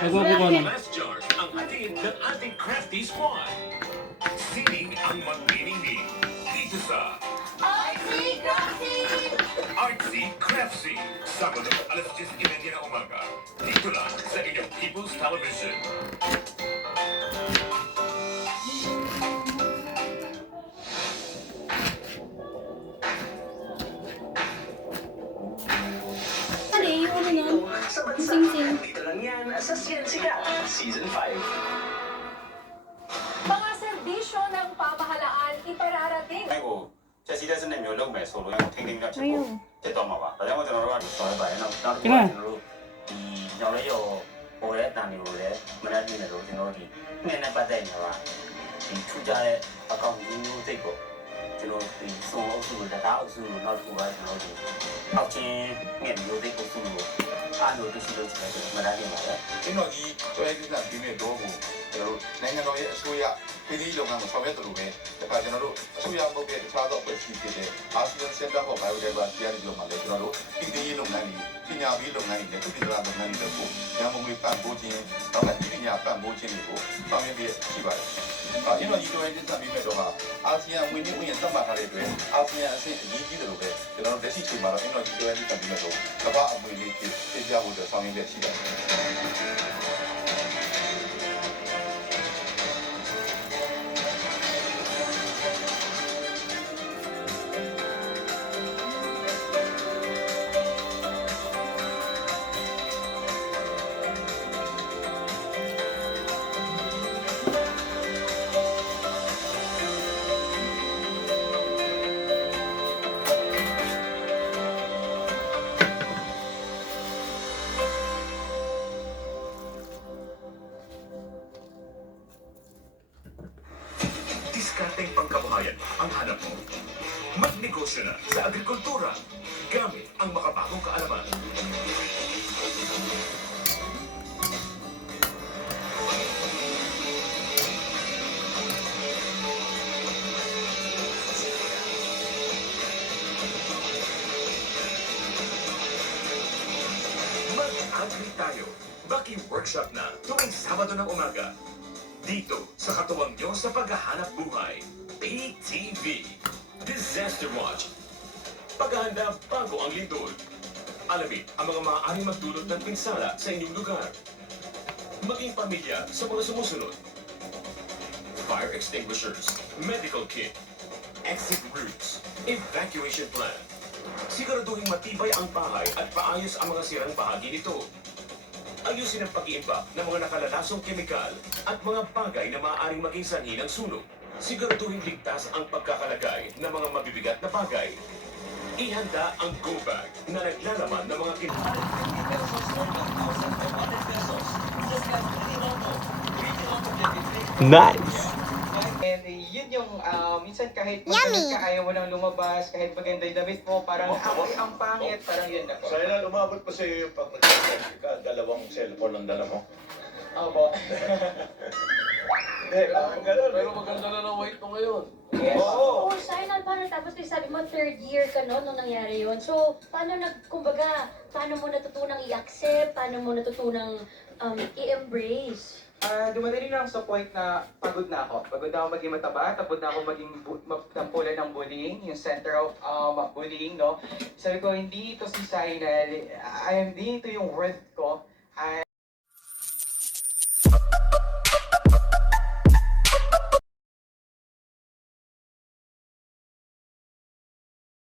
Chef Last Jars ang hatid ng ating crafty squad. Sining ang magniningning dito sa Artsy Crafty! Artsy Craftsy. Sabado, alas 10:30 ng umaga. Dito lang sa inyong People's Television. Ano yung ano nun? Sa Yung bansa, sing-sing. dito lang yan sa Siyensika, Season 5. Mga serbisyo ng pamahalaan ipararating. ကိုချက်စီတဲ့စနစ်မျိုးလုပ်မယ်ဆိုလို့ထိန်းသိမ်းတော့ချက်ဖို့ချက်တော့မှာပါဒါကြောင့်ကျွန်တော်တို့ကဆော်ရပါတယ်နောက်တစ်ခုကကျွန်တော်တို့ဒီညောင်လေးရောပေါ်တဲ့တန်တွေကိုလည်းမနက်ပြည့်နေလို့ကျွန်တော်တို့ဒီငွေနဲ့ပတ်သက်နေတာဒီထူကြတဲ့အကောင့်မျိုးစိတ်ကိုကျွန်တော်ဒီစုံအုပ်စုကိုတာအုပ်စုကိုနောက်တစ်ခုကကျွန်တော်တို့အောက်ချင်းငွေမျိုးစိတ်ကိုစုကိုအားလို့သိရှိလို့ကျွန်တော်မနက်ပြည့်ပါတယ် ကျွန်တော်ကြီးတွဲကိစ္စပြီးမဲ့တော့ကိုကျွန်တော်တို့နိုင်ငံတော်ရဲ့အစိုးရပြည်သူ့လုပ်ငန်းကိုဆောင်ရွက်တယ်လို့ပဲဒါကကျွန်တော်တို့အစိုးရပုတ်တဲ့အခြားသောအဖွဲ့အစည်းဖြစ်တဲ့ ASEAN Center for Biodiversity တို့မှာလည်းကျွန်တော်တို့ပြည်သူ့လုပ်ငန်းတွေပညာရေးလုပ်ငန်းတွေနဲ့သူပြည်သားလုပ်ငန်းတွေတို့ကိုရန်ကုန်မြို့ပတ်ပိုးခြင်းတော့ပညာပတ်ပိုးခြင်းတွေကိုဆောင်ရွက်ရရှိပါတယ်ကျွန်တော်ကြီးတွဲကိစ္စပြီးမဲ့တော့ကအာဆီယံဝင်နေဝင်သတ်မှတ်ထားတဲ့အတွက်အာဆီယံအဆင့်အရေးကြီးတယ်လို့ပဲကျွန်တော်တို့လက်ရှိချိန်မှာတော့ကျွန်တော်ကြီးတွဲကိစ္စပြီးမဲ့တော့ကမ္ဘာအမွေလေးဖြစ်သိကြဖို့ဆောင်ရွက်ရရှိပါတယ် Diskarteng pangkabuhayan ang hanap mo. Magnegosyo na sa agrikultura gamit ang makabagong kaalaman. Mag-agri tayo. Baki workshop na tuwing Sabado ng umaga. Dito sa katuwang nyo sa paghahanap buhay. PTV. Disaster Watch. Paghahanda bago ang lindol. Alamin ang mga maaaring magdulot ng pinsala sa inyong lugar. Maging pamilya sa mga sumusunod. Fire extinguishers, medical kit, exit routes, evacuation plan. Siguraduhin matibay ang bahay at paayos ang mga sirang bahagi nito. Ayusin ang pag-iimbak ng mga nakalalasong kemikal at mga bagay na maaaring maging sanhi ng sunog. Siguraduhin ligtas ang pagkakalagay ng mga mabibigat na bagay. Ihanda ang go bag na naglalaman ng mga Nice! And yun yung minsan kahit maganda ka, ayaw mo nang lumabas, kahit maganda yung damit mo, parang ang pangit, parang yun na po. Sa ilan, umabot pa sa'yo yung pag nag-selfie ka, dalawang cellphone ang dala mo. Opo. Hindi, parang gano'n. Pero maganda na ng weight mo ngayon. Yes. Oo, Shainan, paano tapos sabi mo third year ka no, nung nangyari yun? So, kumbaga, paano mo natutunang i-accept? Paano mo natutunang i-embrace? Dumating lang sa point na pagod na ako. Pagod na ako maging mataba, tapos na ako maging tampulan ng bullying, yung center of bullying, no? Sabi ko, hindi ito si Shainan, hindi ito yung worth ko.